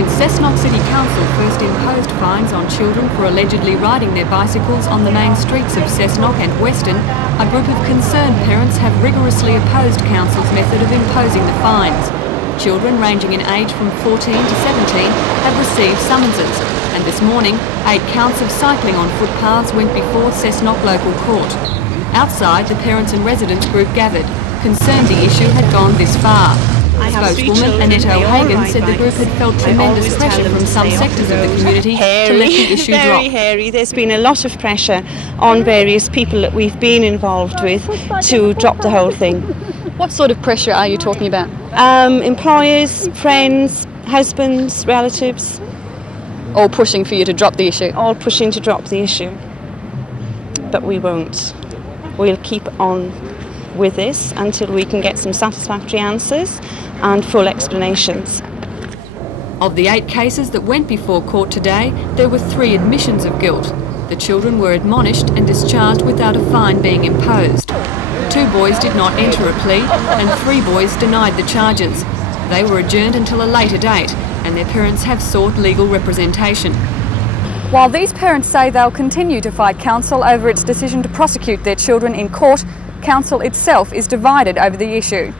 Since Cessnock City Council first imposed fines on children for allegedly riding their bicycles on the main streets of Cessnock and Weston, a group of concerned parents have rigorously opposed Council's method of imposing the fines. Children ranging in age from 14 to 17 have received summonses, and this morning 8 counts of cycling on footpaths went before Cessnock Local Court. Outside, the parents and residents group gathered, concerned the issue had gone this far. Spokeswoman Annette O'Hagan said the group had felt tremendous pressure from some sectors of the community to let the issue drop. Very hairy. There's been a lot of pressure on various people that we've been involved with to drop the whole thing. What sort of pressure are you talking about? Employers, friends, husbands, relatives. All pushing for you to drop the issue? All pushing to drop the issue. But we won't. We'll keep on with this until we can get some satisfactory answers and full explanations. Of the 8 cases that went before court today, there were 3 admissions of guilt. The children were admonished and discharged without a fine being imposed. 2 boys did not enter a plea and 3 boys denied the charges. They were adjourned until a later date and their parents have sought legal representation. While these parents say they'll continue to fight Council over its decision to prosecute their children in court, Council itself is divided over the issue.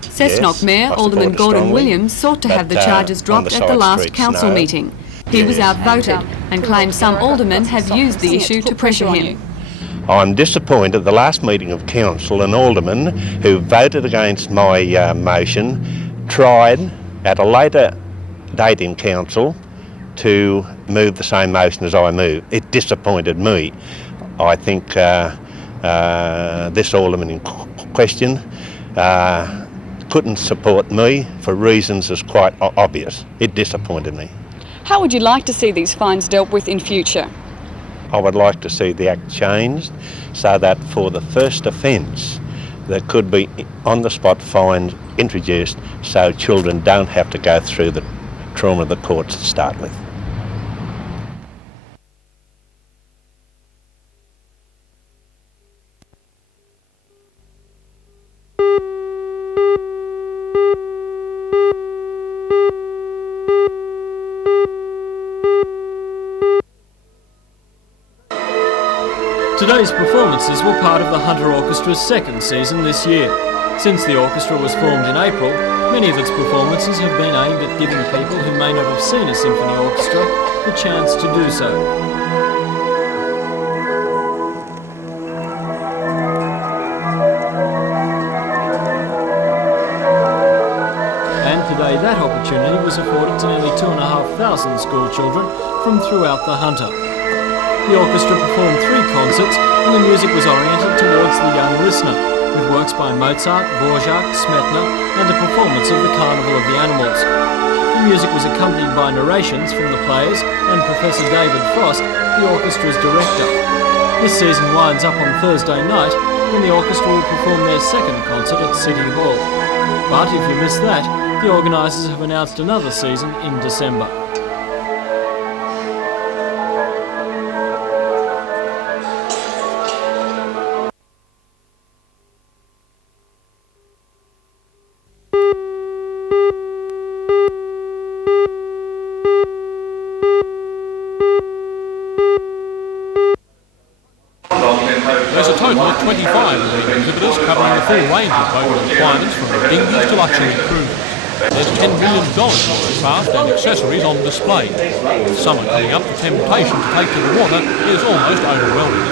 Cessnock Mayor Alderman Gordon Williams sought to have the charges dropped at the last council meeting. He was outvoted and claimed some aldermen have used the issue to pressure him. I'm disappointed the last meeting of council, an alderman who voted against my motion tried at a later date in council to move the same motion as I moved. It disappointed me. I think this alderman in question couldn't support me for reasons that's quite obvious. It disappointed me. How would you like to see these fines dealt with in future? I would like to see the Act changed so that for the first offence there could be on-the-spot fines introduced so children don't have to go through the trauma of the courts to start with. Today's performances were part of the Hunter Orchestra's 2nd season this year. Since the orchestra was formed in April, many of its performances have been aimed at giving people who may not have seen a symphony orchestra the chance to do so. And today that opportunity was afforded to nearly 2,500 school children from throughout the Hunter. The orchestra performed 3 concerts and the music was oriented towards the young listener, with works by Mozart, Dvorak, Smetana and a performance of the Carnival of the Animals. The music was accompanied by narrations from the players and Professor David Frost, the orchestra's director. This season winds up on Thursday night when the orchestra will perform their 2nd concert at City Hall. But if you miss that, the organisers have announced another season in December. There's a total of 25 marine exhibitors covering the full range of boat requirements from dinghies to luxury cruises. There's $10 million worth of craft and accessories on display. With summer coming up, the temptation to take to the water is almost overwhelming.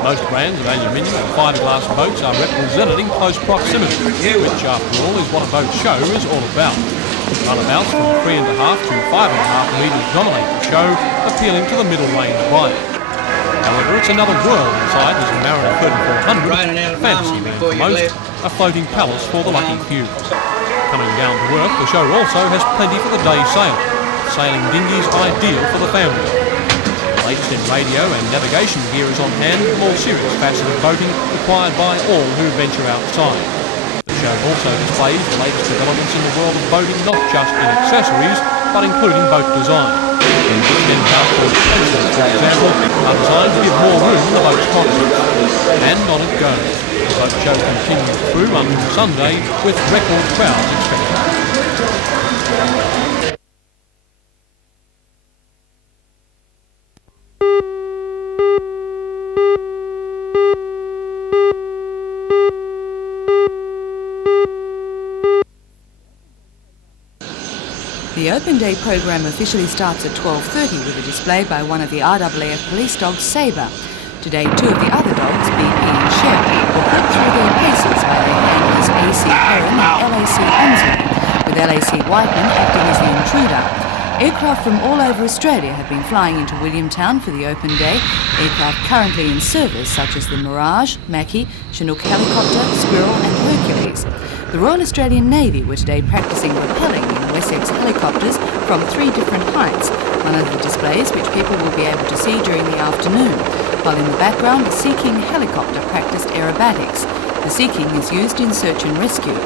Most brands of aluminium and fiberglass boats are represented in close proximity, which after all is what a boat show is all about. Runabouts from 3.5 to 5.5 metres dominate the show, appealing to the middle range buyer. However, it's another world inside this Mariner 3400, fantasy means the most, a floating palace for the lucky few. Coming down to earth, the show also has plenty for the day sailor, sailing dinghies ideal for the family. The latest in radio and navigation gear is on hand, the more serious facet of boating required by all who venture outside. The show also displays the latest developments in the world of boating, not just in accessories, but including boat design. Extend carport extensions, for example, are designed to give more room in the boat's cockpit. And on it goes. The boat show continues through until Sunday with record crowds expected. The Open Day program officially starts at 12:30 with a display by one of the RAAF police dogs, Sabre. Today, two of the other dogs, BP and Shep, were put through their paces by their handlers AC Heron and LAC Onslow, with LAC Whiteman acting as the intruder. Aircraft from all over Australia have been flying into Williamtown for the Open Day. Aircraft currently in service such as the Mirage, Mackie, Chinook helicopter, Squirrel and Hercules. The Royal Australian Navy were today practising rappelling in Wessex helicopters from 3 different heights, one of the displays which people will be able to see during the afternoon, while in the background the Sea King helicopter practised aerobatics. The Sea King is used in search and rescue.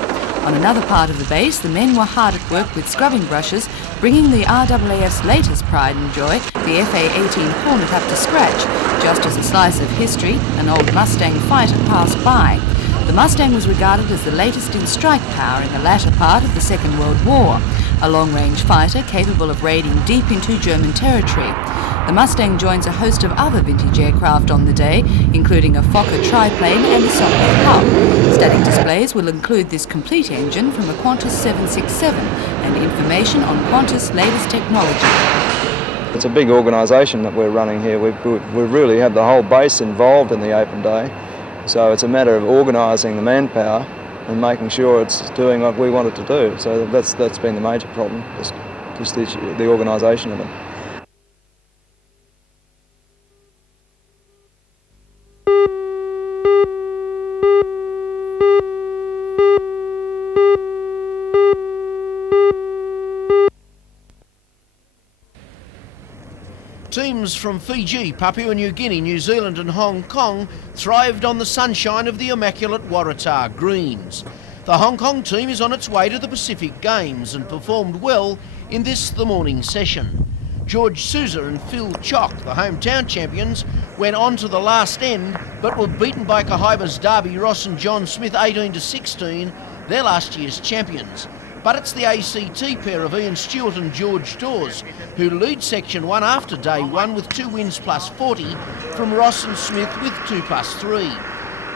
On another part of the base, the men were hard at work with scrubbing brushes, bringing the RAAF's latest pride and joy, the FA-18 Hornet, up to scratch, just as a slice of history, an old Mustang fighter, passed by. The Mustang was regarded as the latest in strike power in the latter part of the Second World War, a long-range fighter capable of raiding deep into German territory. The Mustang joins a host of other vintage aircraft on the day, including a Fokker triplane and a Sopwith Pup. Static displays will include this complete engine from a Qantas 767 and information on Qantas' latest technology. It's a big organisation that we're running here. We really have the whole base involved in the Open Day. So it's a matter of organising the manpower and making sure it's doing what we want it to do. So that's been the major problem, just the organisation of it. Teams from Fiji, Papua New Guinea, New Zealand and Hong Kong thrived on the sunshine of the immaculate Waratah greens. The Hong Kong team is on its way to the Pacific Games and performed well in the morning session. George Souza and Phil Chock, the hometown champions, went on to the last end but were beaten by Kahaiba's Darby Ross and John Smith 18-16, their last year's champions. But it's the ACT pair of Ian Stewart and George Dawes who lead Section 1 after Day 1 with 2 wins plus 40 from Ross and Smith with 2 plus 3.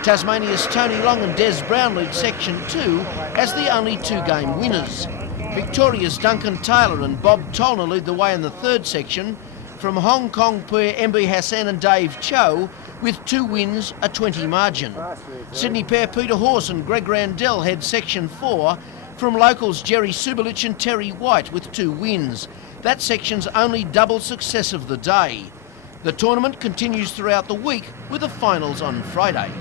Tasmania's Tony Long and Des Brown lead Section 2 as the only 2-game winners. Victoria's Duncan Taylor and Bob Tolner lead the way in the 3rd section from Hong Kong pair MB Hassan and Dave Cho with 2 wins, a 20 margin. Sydney pair Peter Horse and Greg Randell head Section 4 from locals Jerry Subelich and Terry White with 2 wins. That section's only double success of the day. The tournament continues throughout the week with the finals on Friday.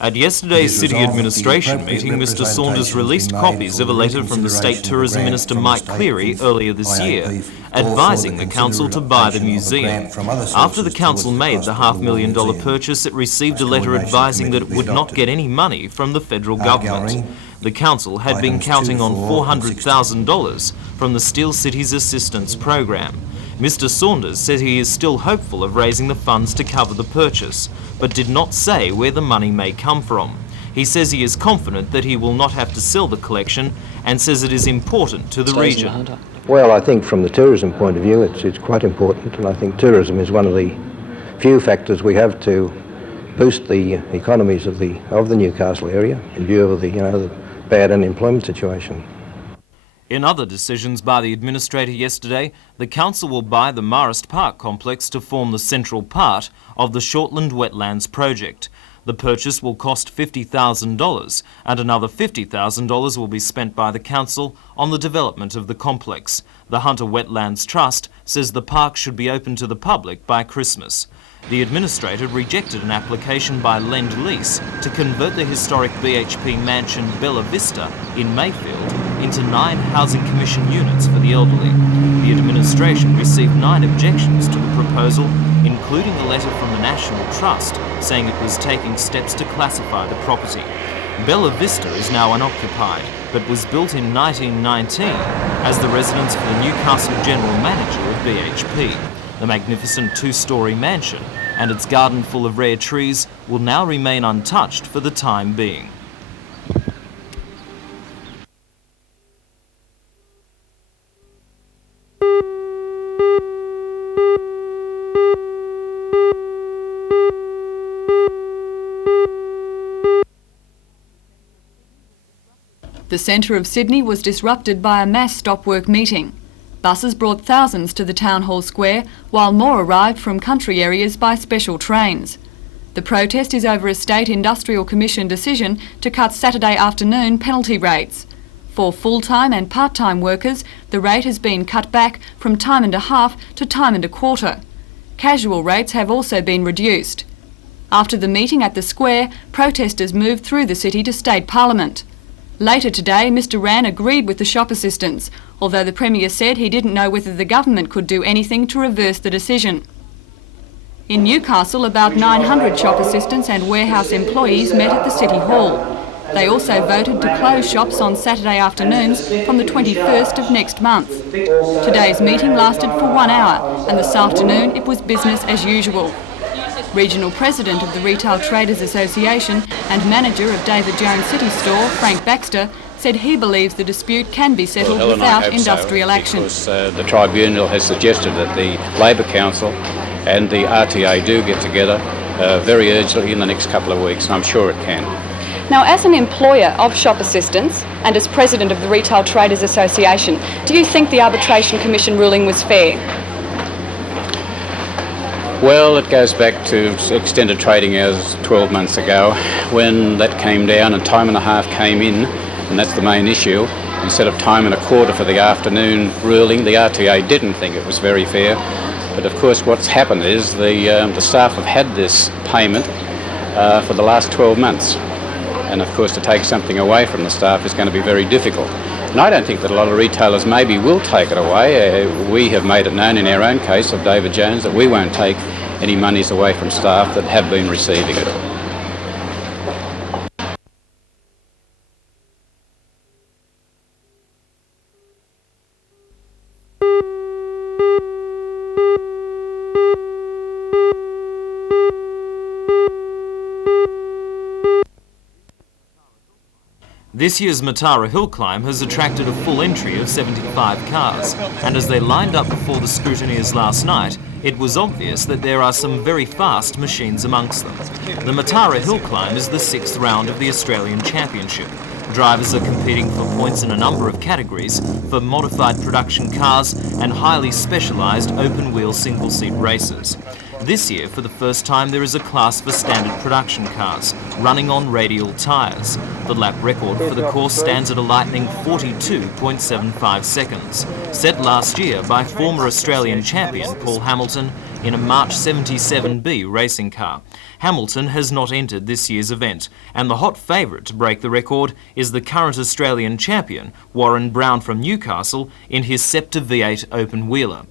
At yesterday's City Administration meeting, Mr Saunders released copies of a letter from the State Tourism Minister Mike Cleary earlier this year, advising the Council to buy the museum. After the Council made the $500,000 purchase, it received a letter advising that it would not get any money from the federal government. The Council had been counting on $400,000 from the Steel Cities Assistance Program. Mr Saunders said he is still hopeful of raising the funds to cover the purchase, but did not say where the money may come from. He says he is confident that he will not have to sell the collection and says it is important to the region. Well, I think from the tourism point of view it's quite important, and I think tourism is one of the few factors we have to boost the economies of the Newcastle area in view of the bad unemployment situation. In other decisions by the Administrator yesterday, the Council will buy the Marist Park complex to form the central part of the Shortland Wetlands project. The purchase will cost $50,000 and another $50,000 will be spent by the Council on the development of the complex. The Hunter Wetlands Trust says the park should be open to the public by Christmas. The Administrator rejected an application by Lend Lease to convert the historic BHP mansion Bella Vista in Mayfield into 9 Housing Commission units for the elderly. The Administration received 9 objections to the proposal, including a letter from the National Trust saying it was taking steps to classify the property. Bella Vista is now unoccupied, but was built in 1919 as the residence for the Newcastle General Manager of BHP. The magnificent 2-storey mansion and its garden full of rare trees will now remain untouched for the time being. The centre of Sydney was disrupted by a mass stop-work meeting. Buses brought thousands to the Town Hall Square, while more arrived from country areas by special trains. The protest is over a State Industrial Commission decision to cut Saturday afternoon penalty rates. For full-time and part-time workers, the rate has been cut back from time and a half to time and a quarter. Casual rates have also been reduced. After the meeting at the square, protesters moved through the city to State Parliament. Later today, Mr Rann agreed with the shop assistants, although the Premier said he didn't know whether the government could do anything to reverse the decision. In Newcastle, about 900 shop assistants and warehouse employees met at the City Hall. They also voted to close shops on Saturday afternoons from the 21st of next month. Today's meeting lasted for 1 hour, and this afternoon it was business as usual. Regional President of the Retail Traders Association and manager of David Jones City Store, Frank Baxter, said he believes the dispute can be settled without industrial action. Because the Tribunal has suggested that the Labor Council and the RTA do get together very urgently in the next couple of weeks, and I'm sure it can. Now, as an employer of shop assistants and as President of the Retail Traders Association, do you think the Arbitration Commission ruling was fair? Well, it goes back to extended trading hours 12 months ago when that came down and time and a half came in, and that's the main issue. Instead of time and a quarter for the afternoon ruling, the RTA didn't think it was very fair. But of course what's happened is the staff have had this payment for the last 12 months. And of course to take something away from the staff is going to be very difficult. And I don't think that a lot of retailers maybe will take it away. We have made it known in our own case of David Jones that we won't take any monies away from staff that have been receiving it. This year's Matara hill climb has attracted a full entry of 75 cars, and as they lined up before the scrutineers last night, it was obvious that there are some very fast machines amongst them. The Matara hill climb is the 6th round of the Australian Championship. Drivers are competing for points in a number of categories for modified production cars and highly specialised open-wheel single-seat races. This year, for the first time, there is a class for standard production cars, running on radial tyres. The lap record for the course stands at a lightning 42.75 seconds, set last year by former Australian champion Paul Hamilton in a March 77B racing car. Hamilton has not entered this year's event, and the hot favourite to break the record is the current Australian champion, Warren Brown from Newcastle, in his Sceptre V8 open-wheeler.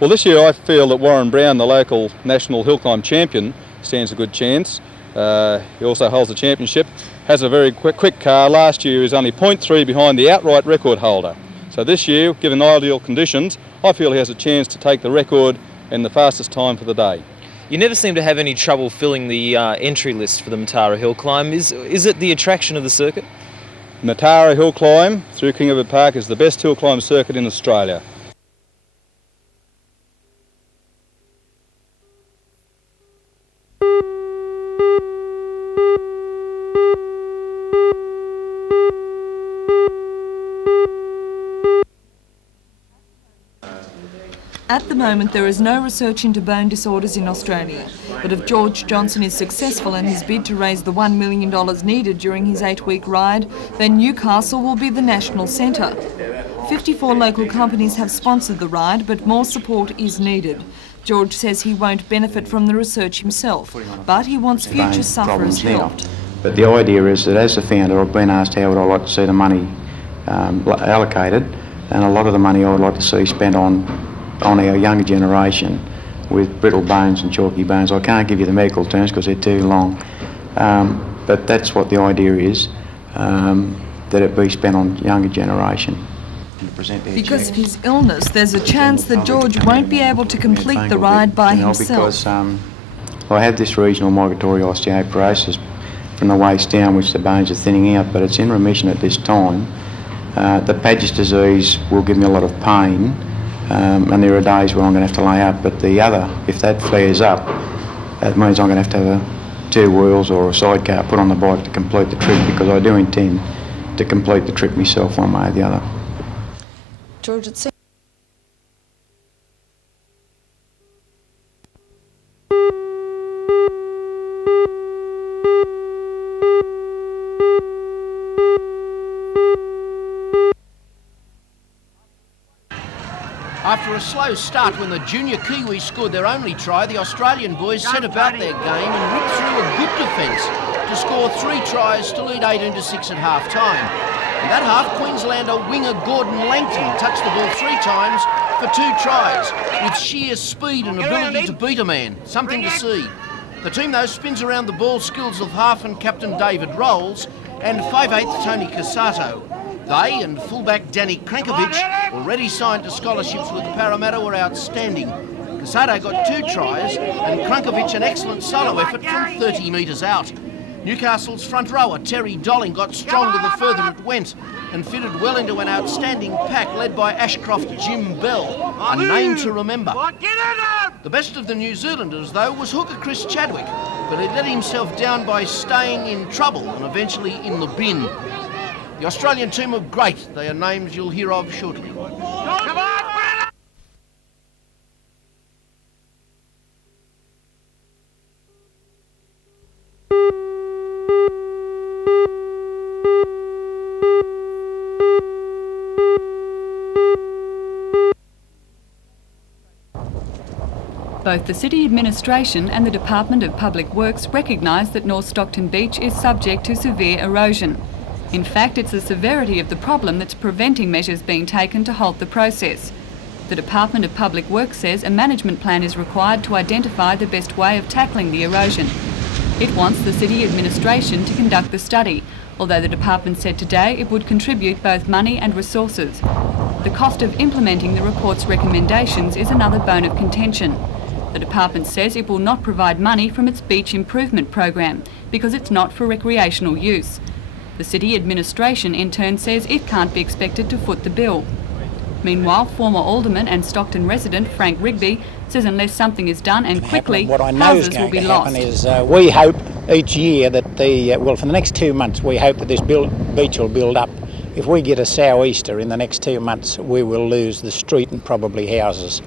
Well, this year I feel that Warren Brown, the local national hill climb champion, stands a good chance. He also holds the championship, has a very quick car. Last year he was only 0.3 behind the outright record holder. So this year, given ideal conditions, I feel he has a chance to take the record in the fastest time for the day. You never seem to have any trouble filling the entry list for the Matara hill climb. Is it the attraction of the circuit? Matara hill climb through King Edward Park is the best hill climb circuit in Australia. At the moment, there is no research into bone disorders in Australia, but if George Johnson is successful in his bid to raise the $1 million needed during his 8-week ride, then Newcastle will be the national centre. 54 local companies have sponsored the ride, but more support is needed. George says he won't benefit from the research himself, but he wants future sufferers helped. But the idea is that as the founder, I've been asked how would I like to see the money allocated, and a lot of the money I would like to see spent on our younger generation with brittle bones and chalky bones. I can't give you the medical terms because they're too long, but that's what the idea is, that it be spent on younger generation. Because of his illness, there's a chance that George won't be able to complete the ride by himself. Because I have this regional migratory osteoporosis from the waist down, which the bones are thinning out, but it's in remission at this time. The Paget's disease will give me a lot of pain, and there are days where I'm going to have to lay up, but if that flares up, that means I'm going to have 2 wheels or a sidecar put on the bike to complete the trip, because I do intend to complete the trip myself one way or the other. George, it seems After a slow start when the junior Kiwis scored their only try, the Australian boys set about their game and ripped through a good defence to score 3 tries to lead 18-6 at half-time. In that half, Queenslander winger Gordon Langton touched the ball 3 times for 2 tries with sheer speed and ability to beat a man. Something to see. The team, though, spins around the ball skills of half and captain David Rolls and 5/8 Tony Casato. They and fullback Danny Krankovic, already signed to scholarships with the Parramatta, were outstanding. Casato got 2 tries and Krankovic an excellent solo effort from 30 metres out. Newcastle's front rower Terry Dolling got stronger the further it went and fitted well into an outstanding pack led by Ashcroft Jim Bell, a name to remember. The best of the New Zealanders, though, was hooker Chris Chadwick, but he let himself down by staying in trouble and eventually in the bin. The Australian team are great. They are names you'll hear of shortly. Both the City Administration and the Department of Public Works recognise that North Stockton Beach is subject to severe erosion. In fact, it's the severity of the problem that's preventing measures being taken to halt the process. The Department of Public Works says a management plan is required to identify the best way of tackling the erosion. It wants the City Administration to conduct the study, although the department said today it would contribute both money and resources. The cost of implementing the report's recommendations is another bone of contention. The department says it will not provide money from its beach improvement program because it's not for recreational use. The City Administration in turn says it can't be expected to foot the bill. Meanwhile, former Alderman and Stockton resident Frank Rigby says unless something is done and quickly, houses will be lost. We hope each year that for the next 2 months, we hope that this beach will build up. If we get a sou'easter in the next 2 months, we will lose the street and probably houses.